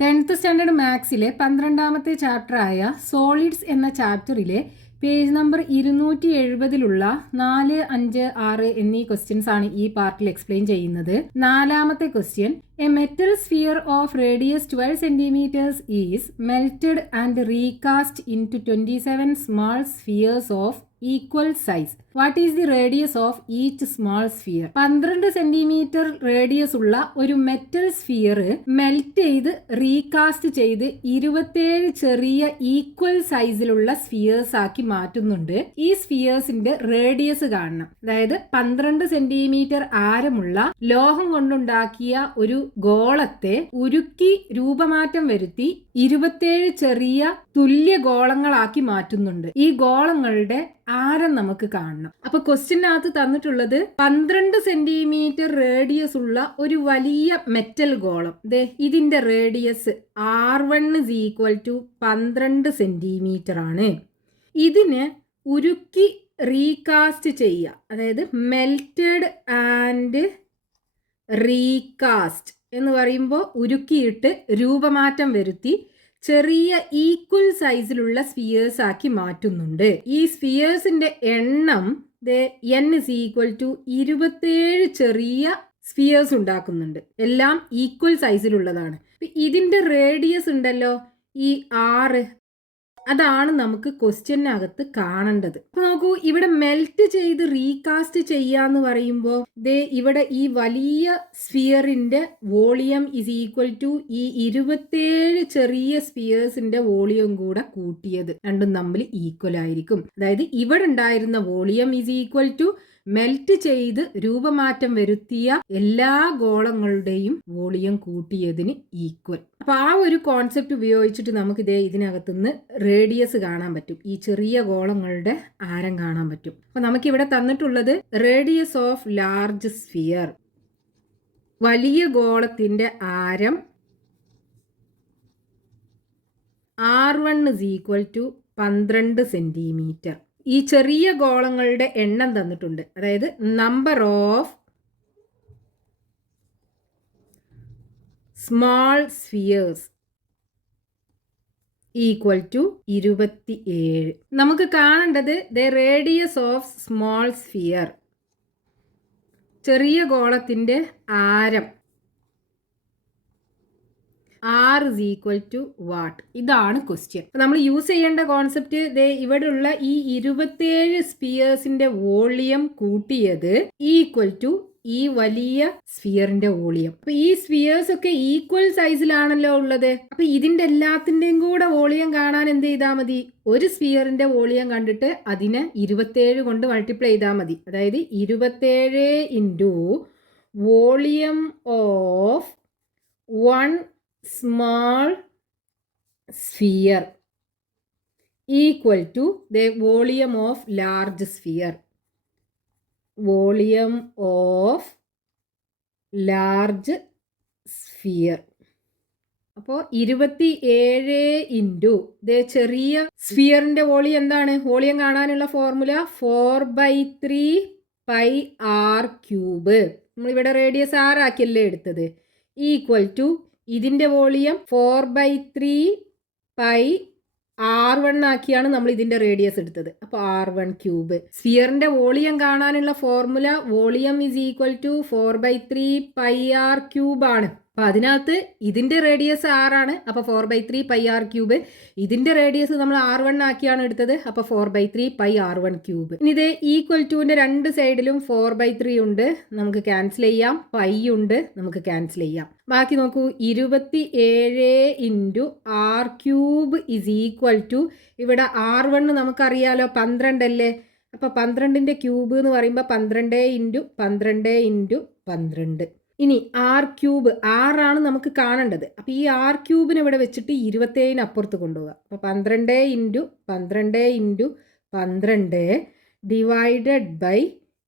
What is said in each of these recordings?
10th standard മാത്സിലെ 12ാമത്തെ ചാപ്റ്ററായ solids എന്ന ചാപ്റ്ററിലെ page number 270-ലുള്ള 4, 5, 6 എന്നീ questions ആണ് ഈ പാർട്ടിൽ എക്സ്പ്ലെയിൻ ചെയ്യുന്നത്. 4ാമത്തെ question, a metal sphere of radius 12 centimeters is melted and recast into 27 small spheres of equal size. What is the radius of each small sphere? 12 centimetre radius ഉള്ള ഒരു metal sphere melt ചെയ്ത് recast ചെയ്ത് 27 ചെറിയ equal സൈസിലുള്ള spheres ആക്കി മാറ്റുന്നുണ്ട്. ഈ സ്ഫിയേഴ്സിന്റെ radius കാണണം. അതായത് 12 സെന്റിമീറ്റർ ആരമുള്ള ലോഹം കൊണ്ടുണ്ടാക്കിയ ഒരു ഗോളത്തെ ഉരുക്കി രൂപമാറ്റം വരുത്തി 27 ചെറിയ തുല്യ ഗോളങ്ങളാക്കി മാറ്റുന്നുണ്ട്. ഈ ഗോളങ്ങളുടെ ആരം നമുക്ക് കാണണം. അപ്പൊ ക്വസ്റ്റ്യനകത്ത് തന്നിട്ടുള്ളത് 12 സെന്റിമീറ്റർ റേഡിയസ് ഉള്ള ഒരു വലിയ മെറ്റൽ ഗോളം. ഇതിന്റെ റേഡിയസ് R1 = 12 സെന്റിമീറ്റർ ആണ്. ഇതിന് ഉരുക്കി റീകാസ്റ്റ് ചെയ്യുക, അതായത് മെൽറ്റഡ് ആൻഡ് റീകാസ്റ്റ് എന്ന് പറയുമ്പോൾ ഉരുക്കിയിട്ട് രൂപമാറ്റം വരുത്തി ചെറിയ ഈക്വൽ സൈസിലുള്ള സ്ഫിയേഴ്സ് ആക്കി മാറ്റുന്നുണ്ട്. ഈ സ്ഫിയേഴ്സിന്റെ എണ്ണം n = 27 ചെറിയ സ്ഫിയേഴ്സ് ഉണ്ടാക്കുന്നുണ്ട്. എല്ലാം ഈക്വൽ സൈസിലുള്ളതാണ്. ഇതിന്റെ റേഡിയസ് ഉണ്ടല്ലോ, ഈ 6, അതാണ് നമുക്ക് ക്വസ്റ്റ്യനകത്ത് കാണേണ്ടത്. അപ്പൊ നോക്കൂ, ഇവിടെ മെൽറ്റ് ചെയ്ത് റീകാസ്റ്റ് ചെയ്യാന്ന് പറയുമ്പോൾ ഇവിടെ ഈ വലിയ സ്ഫിയറിന്റെ വോളിയം = ഈ 27 ചെറിയ സ്ഫിയേഴ്സിന്റെ വോളിയം കൂടെ കൂട്ടിയത്, രണ്ടും തമ്മിൽ ഈക്വൽ ആയിരിക്കും. അതായത് ഇവിടെ ഉണ്ടായിരുന്ന വോളിയം = മെൽറ്റ് ചെയ്ത് രൂപമാറ്റം വരുത്തിയ എല്ലാ ഗോളങ്ങളുടെയും വോളിയം കൂട്ടിയതിന് ഈക്വൽ. അപ്പൊ ആ ഒരു കോൺസെപ്റ്റ് ഉപയോഗിച്ചിട്ട് നമുക്ക് ഇതിനകത്തുനിന്ന് റേഡിയസ് കാണാൻ പറ്റും. ഈ ചെറിയ ഗോളങ്ങളുടെ ആരം കാണാൻ പറ്റും. അപ്പൊ നമുക്കിവിടെ തന്നിട്ടുള്ളത് റേഡിയസ് ഓഫ് ലാർജ് സ്ഫിയർ, വലിയ ഗോളത്തിന്റെ ആരം R1 = 12 സെന്റിമീറ്റർ. ഈ ചെറിയ ഗോളങ്ങളുടെ എണ്ണം തന്നിട്ടുണ്ട്, അതായത് നമ്പർ ഓഫ് സ്മാൾ സ്ഫിയേഴ്സ് = 27. നമുക്ക് കാണേണ്ടത് റേഡിയസ് ഓഫ് സ്മാൾ സ്ഫിയർ, ചെറിയ ഗോളത്തിന്റെ ആരം R = വാട്ട്. ഇതാണ് ക്വസ്റ്റ്യൻ. നമ്മൾ യൂസ് ചെയ്യേണ്ട കോൺസെപ്റ്റ് ഇവിടെയുള്ള ഈ 27 സ്ഫിയേഴ്സിന്റെ വോളിയം കൂട്ടിയത് = ഈ വലിയ സ്ഫിയറിന്റെ വോളിയം. അപ്പൊ ഈ സ്ഫിയേഴ്സ് ഒക്കെ ഈക്വൽ സൈസിലാണല്ലോ ഉള്ളത്. അപ്പൊ ഇതിന്റെ എല്ലാത്തിന്റെയും കൂടെ വോളിയം കാണാൻ എന്ത് ചെയ്താൽ മതി? ഒരു സ്ഫിയറിന്റെ വോളിയം കണ്ടിട്ട് അതിനെ 27 കൊണ്ട് മൾട്ടിപ്ലൈ ചെയ്താൽ മതി. അതായത് 27 × volume of 1 small sphere = the volume of large sphere. Volume of large sphere. അപ്പോൾ 27 × ചെറിയ സ്ഫിയറിന്റെ വോളിയം എന്താണ്? വോളിയം കാണാനുള്ള ഫോർമുല 4/3 πr³. നമ്മളിവിടെ റേഡിയസ് r ആക്കിയല്ലേ എടുത്തത്. = ഇതിന്റെ വോളിയം 4/3 πr1 ആക്കിയാണ് നമ്മൾ ഇതിന്റെ റേഡിയസ് എടുത്തത്. അപ്പൊ R1³. സ്ഫിയറിന്റെ വോളിയം കാണാനുള്ള ഫോർമുല വോളിയം = 4/3 πr³ ആണ്. അപ്പൊ അതിനകത്ത് ഇതിന്റെ റേഡിയസ് r ആണ്. അപ്പൊ 4/3 πr³. ഇതിന്റെ റേഡിയസ് നമ്മൾ R1 ആക്കിയാണ് എടുത്തത്. അപ്പൊ 4/3 πr1³. ഇനി =ന്റെ രണ്ട് സൈഡിലും 4/3 ഉണ്ട്, നമുക്ക് ക്യാൻസൽ ചെയ്യാം. പൈ ഉണ്ട്, നമുക്ക് ക്യാൻസൽ ചെയ്യാം. ബാക്കി നോക്കൂ, 27 × r³ ഇവിടെ R1 നമുക്കറിയാലോ 12 അല്ലേ. അപ്പൊ 12ന്റെ ക്യൂബ് എന്ന് പറയുമ്പോൾ 12 × 12 × 12. ഇനി r³ ആണ് നമുക്ക് കാണേണ്ടത്. അപ്പൊ ഈ r³ ഇവിടെ വെച്ചിട്ട് 27 അപ്പുറത്ത് കൊണ്ടുപോകുക. അപ്പൊ 12 × 12 × 12 ഡിവൈഡഡ് ബൈ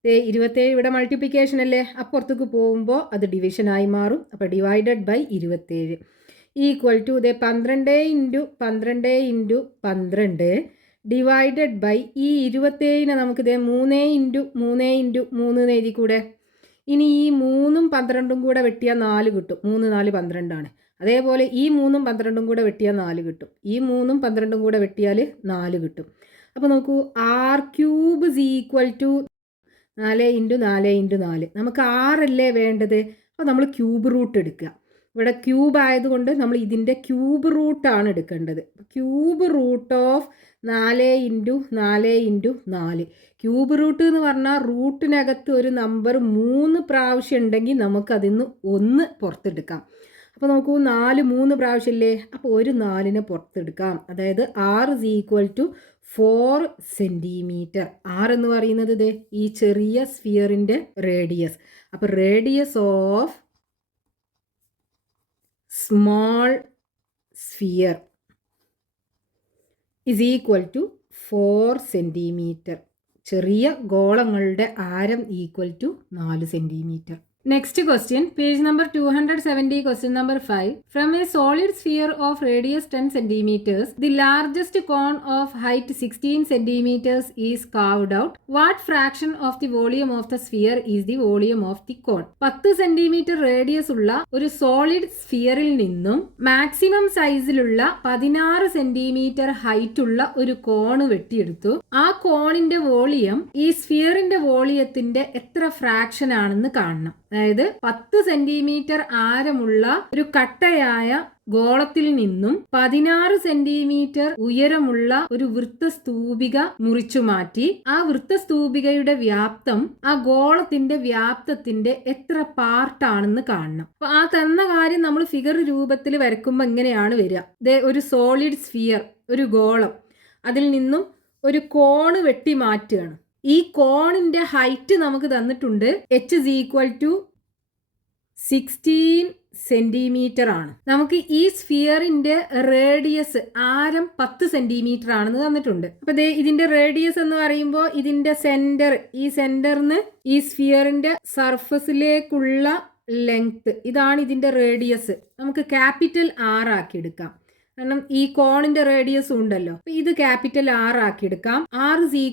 27 ഇവിടെ മൾട്ടിപ്ലിക്കേഷൻ അല്ലേ, അപ്പുറത്തേക്ക് പോകുമ്പോൾ അത് ഡിവിഷനായി മാറും. അപ്പൊ ഡിവൈഡഡ് ബൈ 27 = 12 × 12 × 12 ഡിവൈഡഡ് ബൈ ഈ 27 നമുക്ക് 3 × 3 × 3 എന്ന് എഴുതി കൂടെ. ഇനി ഈ 3ഉം 12ഉം കൂടെ വെട്ടിയാൽ 4 കിട്ടും. 3 4 12 ആണ്. അതേപോലെ ഈ 3ഉം 12ഉം കൂടെ വെട്ടിയാൽ 4 കിട്ടും. ഈ 3ഉം 12ഉം കൂടെ വെട്ടിയാൽ 4 കിട്ടും. അപ്പോൾ നോക്കൂ, r³ = 4 × 4 × 4. നമുക്ക് 6 അല്ലേ വേണ്ടത്. അപ്പോൾ നമ്മൾ ക്യൂബ് റൂട്ട് എടുക്കുക. ഇവിടെ ക്യൂബ് ആയതുകൊണ്ട് നമ്മൾ ഇതിൻ്റെ ക്യൂബ് റൂട്ടാണ് എടുക്കേണ്ടത്. Cube root of 4 × 4 × 4. Cube root എന്ന് പറഞ്ഞാൽ റൂട്ടിനകത്ത് ഒരു നമ്പർ 3 പ്രാവശ്യം ഉണ്ടെങ്കിൽ നമുക്കതിൽ നിന്ന് 1 പുറത്തെടുക്കാം. അപ്പോൾ നോക്കൂ, 4 3 പ്രാവശ്യമില്ലേ, അപ്പോൾ ഒരു 4നെ പുറത്തെടുക്കാം. അതായത് r = 4 സെൻറ്റിമീറ്റർ. r എന്ന് പറയുന്നത് ഇതേ ഈ ചെറിയ സ്ഫിയറിൻ്റെ റേഡിയസ്. അപ്പോൾ radius of small sphere = 4 centimetre. ചെറിയ ഗോളങ്ങളുടെ ആരം = 4 centimetre. Next question, page number 270, question number 5. From a solid sphere of radius 10 centimeters, the largest cone of height 16 centimeters is carved out. What fraction of the volume of the sphere is the volume of the cone? 10 centimeter radius ഉള്ള ഒരു solid സ്ഫിയറിൽ നിന്നും maximum സൈസിലുള്ള 16 centimetre height ഉള്ള ഒരു cone വെട്ടിയെടുത്തു. ആ കോണിന്റെ volume ഈ സ്ഫിയറിന്റെ വോളിയത്തിന്റെ എത്ര ഫ്രാക്ഷൻ ആണെന്ന് കാണണം. അതായത് 10 സെന്റിമീറ്റർ ആരമുള്ള ഒരു കട്ടയായ ഗോളത്തിൽ നിന്നും 16 സെന്റിമീറ്റർ ഉയരമുള്ള ഒരു വൃത്തസ്തൂപിക മുറിച്ചു മാറ്റി ആ വൃത്തസ്തൂപികയുടെ വ്യാപ്തം ആ ഗോളത്തിന്റെ വ്യാപ്തത്തിന്റെ എത്ര പാർട്ടാണെന്ന് കാണണം. അപ്പൊ ആ തന്ന കാര്യം നമ്മൾ ഫിഗർ രൂപത്തിൽ വരയ്ക്കുമ്പോൾ എങ്ങനെയാണ് വരിക? ഒരു സോളിഡ് സ്ഫിയർ, ഒരു ഗോളം, അതിൽ നിന്നും ഒരു കോണ് വെട്ടി മാറ്റുകയാണ്. ഈ കോണിന്റെ ഹൈറ്റ് നമുക്ക് തന്നിട്ടുണ്ട്. h = 16 സെന്റിമീറ്റർ ആണ്. നമുക്ക് ഈ സ്ഫിയറിന്റെ റേഡിയസ് ആരം 10 സെന്റിമീറ്റർ ആണെന്ന് തന്നിട്ടുണ്ട്. അപ്പൊ ഇതിന്റെ റേഡിയസ് എന്ന് പറയുമ്പോൾ ഇതിന്റെ സെന്റർ, ഈ സെന്ററിന് ഈ സ്ഫിയറിന്റെ സർഫസിലേക്കുള്ള ലെങ്ത്, ഇതാണ് ഇതിന്റെ റേഡിയസ്. നമുക്ക് ക്യാപിറ്റൽ R ആക്കി എടുക്കാം. കാരണം ഈ കോണിന്റെ റേഡിയസ് ഉണ്ടല്ലോ. ഇത് ക്യാപിറ്റൽ R ആക്കി എടുക്കാം. r =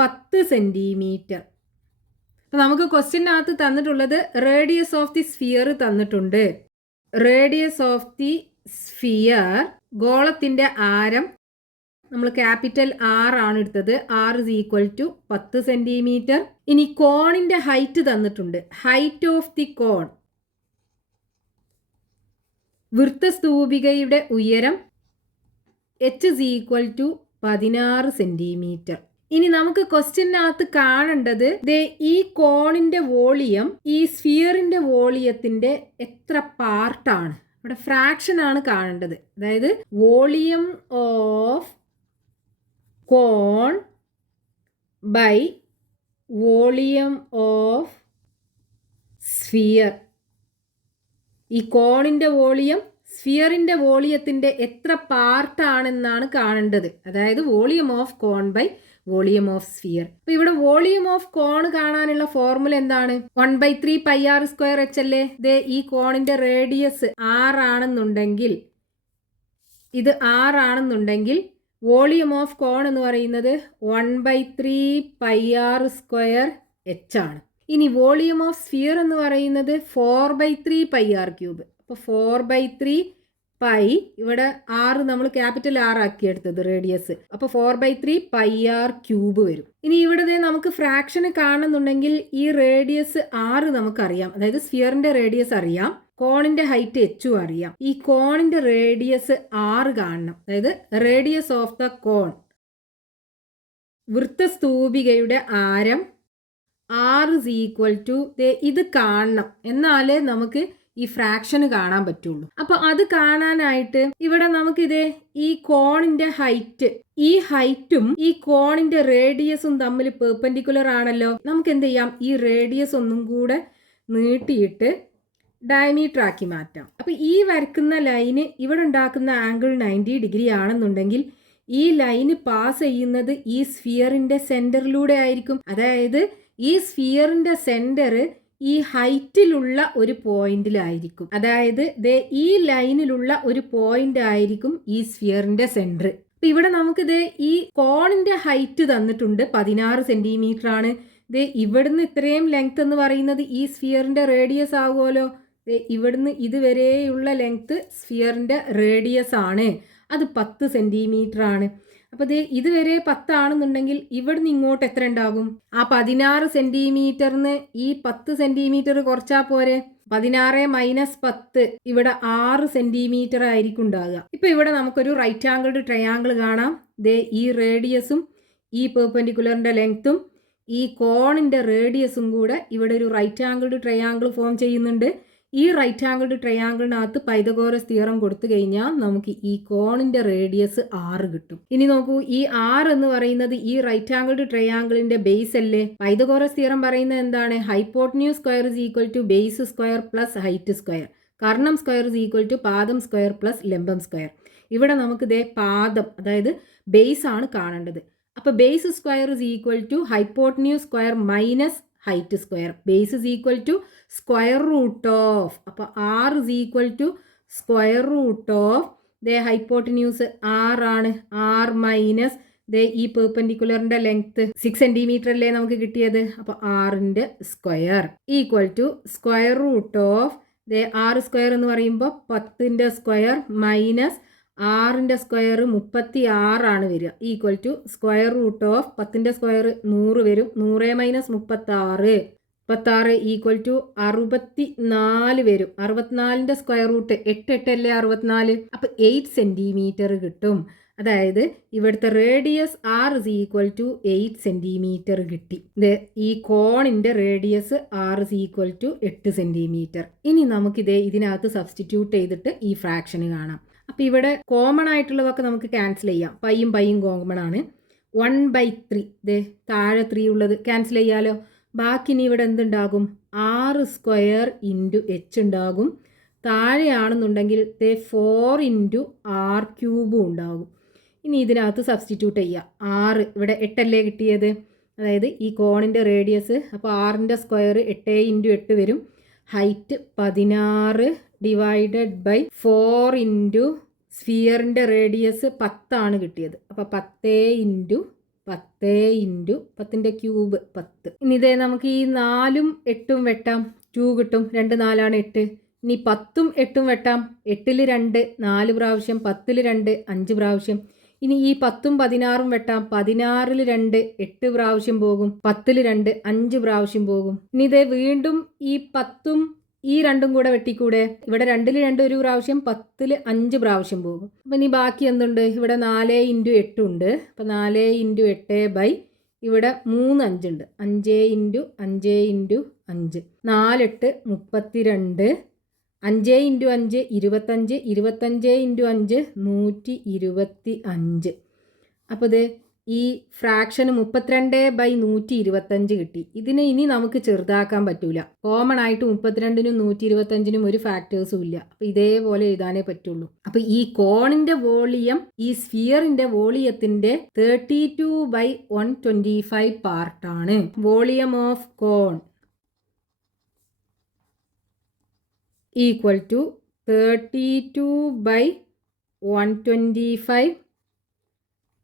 10 centimetre. അപ്പൊ നമുക്ക് ക്വസ്റ്റ്യനകത്ത് തന്നിട്ടുള്ളത് റേഡിയസ് ഓഫ് ദി സ്ഫിയർ തന്നിട്ടുണ്ട്. റേഡിയസ് ഓഫ് ദി സ്ഫിയർ, ഗോളത്തിന്റെ ആരം നമ്മൾ ക്യാപിറ്റൽ R ആണ് എടുത്തത്. r = 10 centimetre. ഇനി കോണിന്റെ ഹൈറ്റ് തന്നിട്ടുണ്ട്. ഹൈറ്റ് ഓഫ് ദി കോൺ, വൃത്തസ്തൂപികയുടെ ഉയരം h = 16 സെന്റിമീറ്റർ. ഇനി നമുക്ക് ക്വസ്റ്റ്യനകത്ത് കാണേണ്ടത് ഈ കോണിന്റെ വോളിയം ഈ സ്ഫിയറിന്റെ വോളിയത്തിന്റെ എത്ര പാർട്ടാണ്. ഇവിടെ ഫ്രാക്ഷൻ ആണ് കാണേണ്ടത്. അതായത് volume of cone by volume of sphere. ഈ കോണിന്റെ വോളിയം സ്ഫിയറിന്റെ വോളിയത്തിന്റെ എത്ര പാർട്ടാണെന്നാണ് കാണേണ്ടത്. അതായത് volume of cone by volume of sphere. അപ്പൊ ഇവിടെ വോളിയം ഓഫ് കോൺ കാണാനുള്ള ഫോർമുല എന്താണ്? 1/3 πr² അല്ലേ. ഈ കോണിന്റെ റേഡിയസ് r ആണെന്നുണ്ടെങ്കിൽ, ഇത് r ആണെന്നുണ്ടെങ്കിൽ വോളിയം ഓഫ് കോൺ എന്ന് പറയുന്നത് 1/3 πr² ആണ്. ഇനി വോളിയം ഓഫ് സ്ഫിയർ എന്ന് പറയുന്നത് 4/3 πr³. അപ്പോൾ 4/3 പൈ, ഇവിടെ r നമ്മൾ ക്യാപിറ്റൽ R ആക്കി എടുത്തത് റേഡിയസ്. അപ്പോൾ 4/3 πr³ വരും. ഇനി ഇവിടെ നമുക്ക് ഫ്രാക്ഷന് കാണുന്നുണ്ടെങ്കിൽ ഈ റേഡിയസ് r നമുക്കറിയാം. അതായത് സ്ഫിയറിന്റെ റേഡിയസ് അറിയാം, കോണിന്റെ ഹൈറ്റ് h അറിയാം. ഈ കോണിന്റെ റേഡിയസ് r കാണണം. അതായത് റേഡിയസ് ഓഫ് ദ കോൺ, വൃത്തസ്തൂപികയുടെ ആരം r = ഇത് കാണണം. എന്നാലേ നമുക്ക് ഈ ഫ്രാക്ഷന് കാണാൻ പറ്റുള്ളൂ. അപ്പൊ അത് കാണാനായിട്ട് ഇവിടെ നമുക്കിത് ഈ കോണിന്റെ ഹൈറ്റ്, ഈ ഹൈറ്റും ഈ കോണിന്റെ റേഡിയസും തമ്മിൽ പെർപെൻഡിക്കുലർ ആണല്ലോ. നമുക്ക് എന്ത് ചെയ്യാം? ഈ റേഡിയസ് ഒന്നും കൂടെ നീട്ടിയിട്ട് ഡയമീറ്റർ ആക്കി മാറ്റാം. അപ്പൊ ഈ വരക്കുന്ന ലൈന് ഇവിടെ ഉണ്ടാക്കുന്ന ആംഗിൾ 90 ഡിഗ്രി ആണെന്നുണ്ടെങ്കിൽ ഈ ലൈന് പാസ് ചെയ്യുന്നത് ഈ സ്ഫിയറിന്റെ സെന്ററിലൂടെ ആയിരിക്കും. അതായത് ഈ സ്ഫിയറിന്റെ സെന്റർ ഈ ഹൈറ്റിലുള്ള ഒരു പോയിന്റിലായിരിക്കും. അതായത് ഈ ലൈനിലുള്ള ഒരു പോയിന്റ് ആയിരിക്കും ഈ സ്ഫിയറിന്റെ സെന്റർ. അപ്പൊ ഇവിടെ നമുക്കിത് ഈ കോണിന്റെ ഹൈറ്റ് തന്നിട്ടുണ്ട് 16 സെന്റിമീറ്റർ ആണ്. ഇവിടുന്ന് ഇത്രയും ലെങ്ത് എന്ന് പറയുന്നത് ഈ സ്ഫിയറിന്റെ റേഡിയസ് ആകുമല്ലോ. ഇവിടുന്ന് ഇതുവരെയുള്ള ലെങ്ത് സ്ഫിയറിൻ്റെ റേഡിയസ് ആണ്, അത് 10 സെൻറ്റിമീറ്റർ ആണ്. അപ്പോൾ ഇതുവരെ 10 ആണെന്നുണ്ടെങ്കിൽ ഇവിടുന്ന് ഇങ്ങോട്ട് എത്ര ഉണ്ടാകും? ആ 16 സെൻറ്റിമീറ്ററിന് ഈ 10 സെൻറ്റിമീറ്റർ കുറച്ചാൽ പോരെ? 16 - 10 ഇവിടെ 6 സെൻറ്റിമീറ്റർ ആയിരിക്കും ഉണ്ടാകുക. ഇപ്പം ഇവിടെ നമുക്കൊരു റൈറ്റ് ആംഗിൾഡ് ട്രയാങ്കിൾ കാണാം. ഈ റേഡിയസും ഈ പെർപെൻഡിക്കുലറിൻ്റെ ലെങ്ത്തും ഈ കോണിൻ്റെ റേഡിയസും കൂടെ ഇവിടെ ഒരു റൈറ്റ് ആംഗിൾഡ് ട്രയാങ്കിൾ ഫോം ചെയ്യുന്നുണ്ട്. ഈ റൈറ്റ് ആംഗിൾഡ് ട്രയാങ്കിളിനകത്ത് പൈതഗോറസ് തിയറം കൊടുത്തു കഴിഞ്ഞാൽ നമുക്ക് ഈ കോണിൻ്റെ റേഡിയസ് 6 കിട്ടും. ഇനി നോക്കൂ, ഈ 6 എന്ന് പറയുന്നത് ഈ റൈറ്റ് ആംഗിൾഡ് ട്രയാങ്കിളിൻ്റെ ബേസ് അല്ലേ? പൈതഗോറസ് തിയറം പറയുന്നത് എന്താണ്? Hypotenuse square is equal to base square plus height square, കർണം സ്ക്വയർ ഇസ് ഈക്വൽ ടു പാദം സ്ക്വയർ പ്ലസ് ലംബം സ്ക്വയർ. ഇവിടെ നമുക്ക് പാദം, അതായത് ബേസ് ആണ് കാണേണ്ടത്. അപ്പോൾ base square is equal to hypotenuse square minus height square. Base is equal to square root of, അപ്പോൾ r is equal to square root of hypotenuse 6 ആണ്, 6 മൈനസ് ഈ പെർപെൻഡിക്കുലറിൻ്റെ ലെങ്ത് 6 സെൻറ്റിമീറ്റർ അല്ലേ നമുക്ക് കിട്ടിയത്. അപ്പോൾ 6ൻ്റെ square equal to square root of 6 square എന്ന് പറയുമ്പോൾ 10ൻ്റെ സ്ക്വയർ മൈനസ് 6ൻ്റെ സ്ക്വയർ 36 ആണ് വരിക, equal to square root of 10ൻ്റെ സ്ക്വയർ 100 വരും, 100 - 36 ഈക്വൽ ടു 64 വരും. 64ൻ്റെ സ്ക്വയർ റൂട്ട് 8 അല്ലേ 64, അപ്പോൾ 8 സെൻറ്റിമീറ്റർ കിട്ടും. അതായത് ഇവിടുത്തെ radius r is equal to 8 centimetre കിട്ടി. ഈ കോണിൻ്റെ radius r is equal to 8 centimetre. ഇനി ഇതിനകത്ത് സബ്സ്റ്റിറ്റ്യൂട്ട് ചെയ്തിട്ട് ഈ ഫ്രാക്ഷന് കാണാം. അപ്പോൾ ഇവിടെ കോമൺ ആയിട്ടുള്ളതൊക്കെ നമുക്ക് ക്യാൻസൽ ചെയ്യാം. പൈയും കോമൺ ആണ്. 1/3 താഴെ 3 ഉള്ളത് ക്യാൻസൽ ചെയ്യാലോ. ബാക്കി ഇനി ഇവിടെ എന്തുണ്ടാകും? 6 സ്ക്വയർ ഇൻറ്റു എച്ച് ഉണ്ടാകും. താഴെയാണെന്നുണ്ടെങ്കിൽ 4 ഇൻറ്റു ആർ ക്യൂബും ഉണ്ടാകും. ഇനി ഇതിനകത്ത് സബ്സ്റ്റിറ്റ്യൂട്ട് ചെയ്യുക. 6 ഇവിടെ 8 അല്ലേ കിട്ടിയത്, അതായത് ഈ കോണിൻ്റെ റേഡിയസ്. അപ്പോൾ 6ൻ്റെ സ്ക്വയർ 8 ഇൻറ്റു 8 വരും. ഹൈറ്റ് 16 ഡിവൈഡഡ് ബൈ 4 ഇൻറ്റു സ്ഫിയറിൻ്റെ റേഡിയസ് 10 ആണ് കിട്ടിയത്. അപ്പോൾ 10 ഇൻറ്റു 10 ഇൻറ്റു 10ൻ്റെ ക്യൂബ് 10. ഇനി നമുക്ക് ഈ 4ഉം 8ഉം വെട്ടാം, 2 കിട്ടും. 2 4 8. ഇനി 10ഉം 8ഉം വെട്ടാം, 8ൽ 2 4 പ്രാവശ്യം, 10ൽ 2 5 പ്രാവശ്യം. ഇനി ഈ 10ഉം 16ഉം വെട്ടാം, 16ൽ 2 8 പ്രാവശ്യം പോകും, 10ൽ 2 5 പ്രാവശ്യം പോകും. ഇനി വീണ്ടും ഈ 10ഉം ഈ 2ഉം കൂടെ വെട്ടിക്കൂടെ? ഇവിടെ 2ൽ 2 ഒരു പ്രാവശ്യം, 10ൽ 5 പ്രാവശ്യം പോകും. അപ്പം ഇനി ബാക്കി എന്തുണ്ട്? ഇവിടെ 4 ഇൻറ്റു 8 ഉണ്ട്. അപ്പം 4 ഇൻറ്റു 8 ബൈ ഇവിടെ 3 5 ഉണ്ട്. 5 ഇൻറ്റു 5 ഇൻറ്റു 5 4 8 32. 5 ഇൻറ്റു 5 25. 25 ഇൻറ്റു 5 125. അപ്പോൾ ഈ ഫ്രാക്ഷന് 32/125 കിട്ടി. ഇതിനെ ഇനി നമുക്ക് ചെറുതാക്കാൻ പറ്റൂല. കോമൺ ആയിട്ട് 32നും 125നും ഒരു ഫാക്ടേഴ്സും ഇല്ല. അപ്പോൾ ഇതേപോലെ എഴുതാനേ പറ്റുള്ളൂ. അപ്പോൾ ഈ കോണിൻ്റെ വോളിയം ഈ സ്ഫിയറിൻ്റെ വോളിയത്തിൻ്റെ 32/125 പാർട്ടാണ്. Volume of cone equal to 32/125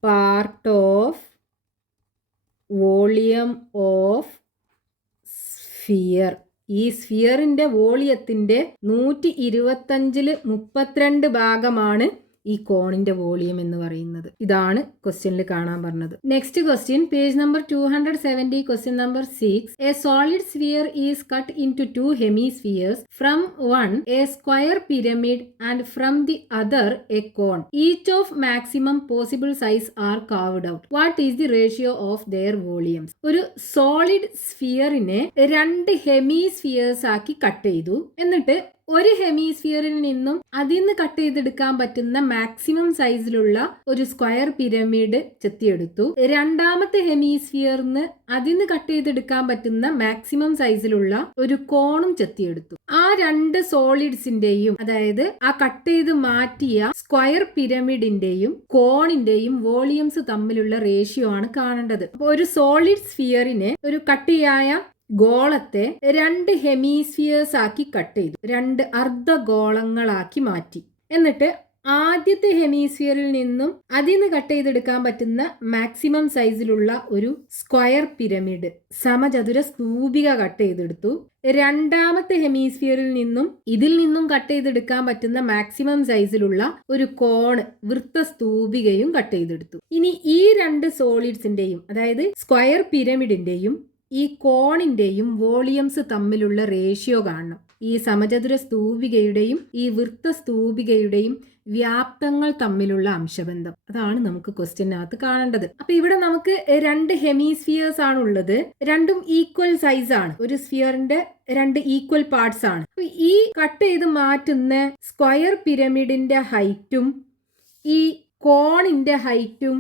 part of volume of sphere. ഈ സ്ഫിയറിൻ്റെ വോളിയത്തിൻ്റെ 125ൽ 32 ഭാഗമാണ് ഈ കോണിൻ്റെ വോളിയം എന്ന് പറയുന്നത്. ഇതാണ് ക്വസ്റ്റ്യനിൽ കാണാൻ പറഞ്ഞത്. Next question, page number 270, question number 6. A solid sphere is cut into 2 hemispheres. From one a square pyramid and from the other a cone. Each of maximum possible size are carved out. What is the ratio of their volumes? ഒരു solid സ്ഫിയറിനെ 2 hemispheres ആക്കി cut ചെയ്തു. എന്നിട്ട് ഒരു ഹെമിസ്ഫിയറിൽ നിന്നും അതിൽ നിന്ന് cut ചെയ്തെടുക്കാൻ പറ്റുന്ന മാക്സിമം സൈസിലുള്ള ഒരു സ്ക്വയർ പിരമിഡ് ചെത്തിയെടുത്തു. രണ്ടാമത്തെ ഹെമിസ്ഫിയറിന് അതിൽ നിന്ന് കട്ട് ചെയ്തെടുക്കാൻ പറ്റുന്ന മാക്സിമം സൈസിലുള്ള ഒരു കോണും ചെത്തിയെടുത്തു. ആ 2 സോളിഡ്സിന്റെയും, അതായത് ആ കട്ട് ചെയ്ത് മാറ്റിയ സ്ക്വയർ പിരമിഡിന്റെയും കോണിന്റെയും വോളിയംസ് തമ്മിലുള്ള റേഷ്യോ ആണ് കാണേണ്ടത്. അപ്പോൾ ഒരു സോളിഡ് സ്ഫിയറിനെ, ഒരു കട്ടിയായ ഗോളത്തെ 2 ഹെമിസ്ഫിയേഴ്സ് ആക്കി കട്ട് ചെയ്തു, 2 അർദ്ധഗോളങ്ങളാക്കി മാറ്റി. എന്നിട്ട് ആദ്യത്തെ ഹെമിസ്ഫിയറിൽ നിന്നും അതിന്ന് കട്ട് ചെയ്തെടുക്കാൻ പറ്റുന്ന മാക്സിമം സൈസിലുള്ള ഒരു സ്ക്വയർ പിരമിഡ് സമചതുര സ്തൂപിക കട്ട് ചെയ്തെടുത്തു. രണ്ടാമത്തെ ഹെമിസ്ഫിയറിൽ നിന്നും ഇതിൽ നിന്നും കട്ട് ചെയ്തെടുക്കാൻ പറ്റുന്ന മാക്സിമം സൈസിലുള്ള ഒരു കോണ് വൃത്ത സ്തൂപികയും കട്ട് ചെയ്തെടുത്തു. ഇനി ഈ രണ്ട് സോളിഡ്സിന്റെയും അതായത് സ്ക്വയർ പിരമിഡിന്റെയും ഈ കോണിന്റെയും വോളിയംസ് തമ്മിലുള്ള റേഷ്യോ കാണണം. ഈ സമചതുര സ്തൂപികയുടെയും ഈ വൃത്ത സ്തൂപികയുടെയും വ്യാപ്തങ്ങൾ തമ്മിലുള്ള അംശബന്ധം, അതാണ് നമുക്ക് ക്വസ്റ്റ്യനകത്ത് കാണേണ്ടത്. അപ്പൊ ഇവിടെ നമുക്ക് രണ്ട് ഹെമിസ്ഫിയേഴ്സ് ആണ് ഉള്ളത്. രണ്ടും ഈക്വൽ സൈസ് ആണ്. ഒരു സ്ഫിയറിന്റെ രണ്ട് ഈക്വൽ പാർട്സ് ആണ്. അപ്പൊ ഈ കട്ട് ചെയ്ത് മാറ്റുന്ന സ്ക്വയർ പിരമിഡിന്റെ ഹൈറ്റും ഈ കോണിന്റെ ഹൈറ്റും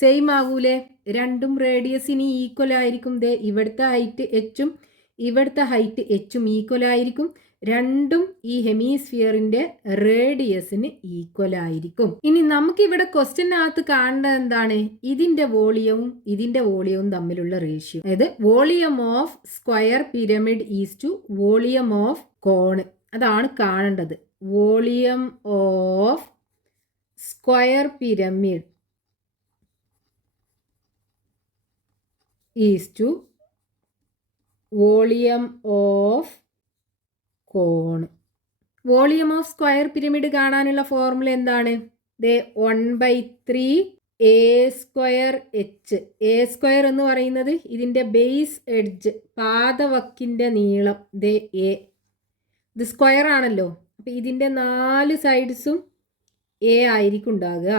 സെയിം ആകൂലേ? രണ്ടും റേഡിയസിന് ഈക്വൽ ആയിരിക്കും. ദേ ഇവിടുത്തെ ഹൈറ്റ് എച്ചും ഇവിടുത്തെ ഹൈറ്റ് എച്ചും ഈക്വൽ ആയിരിക്കും. രണ്ടും ഈ ഹെമിസ്ഫിയറിന്റെ റേഡിയസിന് ഈക്വൽ ആയിരിക്കും. ഇനി നമുക്ക് ഇവിടെ ക്വസ്റ്റ്യനകത്ത് കാണേണ്ടത് എന്താണ്? ഇതിന്റെ വോളിയവും തമ്മിലുള്ള റേഷ്യോ. അതായത് volume of square pyramid is to volume of cone. അതാണ് കാണേണ്ടത്. Volume of square pyramid is to volume of cone. Volume of square pyramid കാണാനുള്ള ഫോർമുല എന്താണ്? ദേ 1/3 a square h. A square എന്ന് പറയുന്നത് ഇതിന്റെ ബേസ് എഡ്ജ് പാദവക്കിന്റെ നീളം. ദേ എ, ഇത് സ്ക്വയർ ആണല്ലോ. അപ്പൊ ഇതിന്റെ 4 സൈഡ്സും എ ആയിരിക്കും ഉണ്ടാകുക.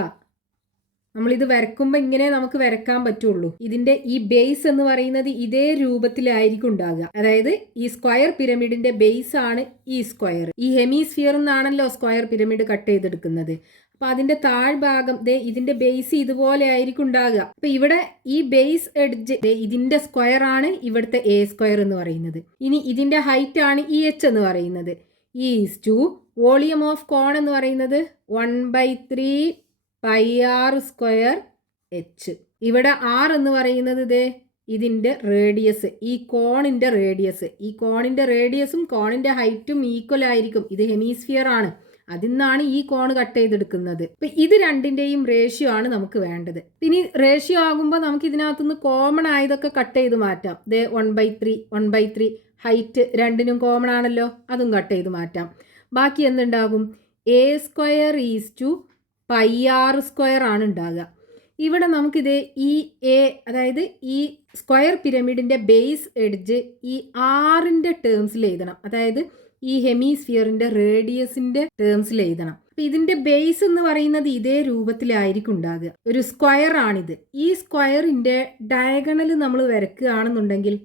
നമ്മളിത് വരക്കുമ്പോൾ ഇങ്ങനെ നമുക്ക് വരക്കാൻ പറ്റുള്ളൂ. ഇതിന്റെ ഈ ബേസ് എന്ന് പറയുന്നത് ഇതേ രൂപത്തിലായിരിക്കും ഉണ്ടാകുക. അതായത് ഈ സ്ക്വയർ പിരമിഡിന്റെ ബേസ് ആണ് ഈ സ്ക്വയർ. ഈ ഹെമിസ്ഫിയർ എന്നാണല്ലോ സ്ക്വയർ പിരമിഡ് കട്ട് ചെയ്തെടുക്കുന്നത്. അപ്പൊ അതിന്റെ താഴ്ഭാഗം ഇതിന്റെ ബേസ് ഇതുപോലെ ആയിരിക്കും ഉണ്ടാകുക. അപ്പൊ ഇവിടെ ഈ ബേസ് എഡ്ജ് ഇതിന്റെ സ്ക്വയർ ആണ് ഇവിടുത്തെ എ സ്ക്വയർ എന്ന് പറയുന്നത്. ഇനി ഇതിന്റെ ഹൈറ്റ് ആണ് ഈ എച്ച് എന്ന് പറയുന്നത്. ഈസ് ടു വോളിയം ഓഫ് കോൺ എന്ന് പറയുന്നത് 1/3 പൈ ആർ സ്ക്വയർ എച്ച്. ഇവിടെ ആർ എന്ന് പറയുന്നത് ഇതിന്റെ റേഡിയസ്, ഈ കോണിന്റെ റേഡിയസ്. ഈ കോണിന്റെ റേഡിയസും കോണിന്റെ ഹൈറ്റും ഈക്വൽ ആയിരിക്കും. ഇത് ഹെമിസ്ഫിയർ ആണ്. അതിൽ നിന്നാണ് ഈ കോൺ കട്ട് ചെയ്തെടുക്കുന്നത്. അപ്പൊ ഇത് രണ്ടിന്റെയും റേഷ്യോ ആണ് നമുക്ക് വേണ്ടത്. ഇനി റേഷ്യോ ആകുമ്പോൾ നമുക്ക് ഇതിനകത്തുനിന്ന് കോമൺ ആയതൊക്കെ കട്ട് ചെയ്ത് മാറ്റാം. 1/3 ഹൈറ്റ് രണ്ടിനും കോമൺ ആണല്ലോ, അതും കട്ട് ചെയ്ത് മാറ്റാം. ബാക്കി എന്തുണ്ടാകും? A square is to pi r square ആണ് ഉണ്ടാകുക. ഇവിടെ നമുക്കിത് ഈ എ, അതായത് ഈ സ്ക്വയർ പിരമിഡിന്റെ ബേസ് എഡ്ജ് ഈ ആറിന്റെ ടേംസിൽ എഴുതണം. അതായത് ഈ ഹെമിസ്ഫിയറിന്റെ റേഡിയസിന്റെ ടേംസിൽ എഴുതണം. അപ്പൊ ഇതിന്റെ ബേസ് എന്ന് പറയുന്നത് ഇതേ രൂപത്തിലായിരിക്കും ഉണ്ടാകുക. ഒരു സ്ക്വയർ ആണിത്. ഈ സ്ക്വയറിന്റെ ഡയഗണൽ നമ്മൾ വരക്കുകയാണെന്നുണ്ടെങ്കിൽ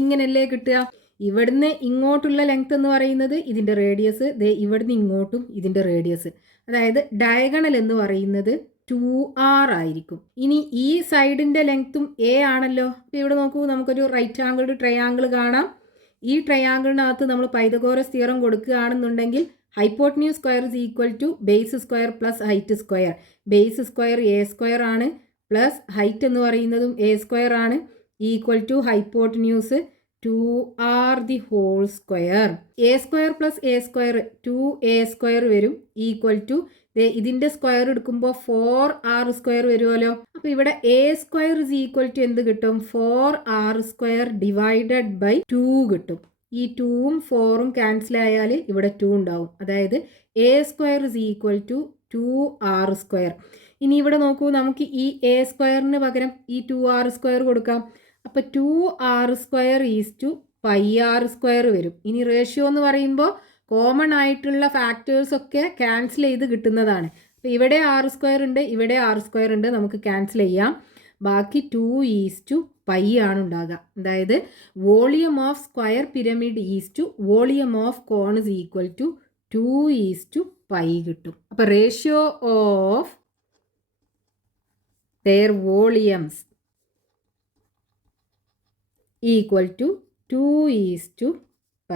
ഇങ്ങനെയല്ലേ കിട്ടുക? ഇവിടുന്ന് ഇങ്ങോട്ടുള്ള ലെങ്ത് എന്ന് പറയുന്നത് ഇതിന്റെ റേഡിയസ്, ഇവിടുന്ന് ഇങ്ങോട്ടും ഇതിന്റെ റേഡിയസ്. അതായത് ഡയഗണൽ എന്ന് പറയുന്നത് 2r ആയിരിക്കും. ഇനി ഈ സൈഡിന്റെ ലെങ്ത്തും എ ആണല്ലോ. അപ്പോൾ ഇവിടെ നോക്കൂ, നമുക്കൊരു റൈറ്റ് ആംഗിൾഡ് ട്രയാങ്കിൾ കാണാം. ഈ ട്രയാങ്കിളിനകത്ത് നമ്മൾ പൈതഗോറസ് തിയറം കൊടുക്കുകയാണെന്നുണ്ടെങ്കിൽ hypotenuse square is equal to base square plus height square. Base square a square ആണ്, പ്ലസ് ഹൈറ്റ് എന്ന് പറയുന്നതും എ സ്ക്വയർ ആണ്, equal to hypotenuse 2r the whole square. A square plus a square 2a square വരും, equal to ഇതിന്റെ square എടുക്കുമ്പോൾ 4r square വരുമല്ലോ. അപ്പൊ ഇവിടെ a square is equal to എന്ത് കിട്ടും? 4r സ്ക്വയർ ഡിവൈഡഡ് ബൈ 2 കിട്ടും. ഈ 2ഉം 4ഉം ക്യാൻസൽ ആയാൽ ഇവിടെ 2 ഉണ്ടാവും. അതായത് a square is equal to 2r square. ഇനി ഇവിടെ നോക്കൂ, നമുക്ക് ഈ എ സ്ക്വയറിന് പകരം ഈ 2r സ്ക്വയർ കൊടുക്കാം. അപ്പോൾ 2r square is to pi r square വരും. ഇനി റേഷ്യോ എന്ന് പറയുമ്പോൾ കോമൺ ആയിട്ടുള്ള ഫാക്ടേഴ്സ് ഒക്കെ ക്യാൻസൽ ചെയ്ത് കിട്ടുന്നതാണ്. അപ്പോൾ ഇവിടെ ആർ സ്ക്വയർ ഉണ്ട്, ഇവിടെ ആർ സ്ക്വയർ ഉണ്ട്, നമുക്ക് ക്യാൻസൽ ചെയ്യാം. ബാക്കി 2:π ആണ് ഉണ്ടാകുക. അതായത് volume of square pyramid is to volume of cone is equal to 2:π കിട്ടും. അപ്പോൾ ratio of their volumes equal to 2:π.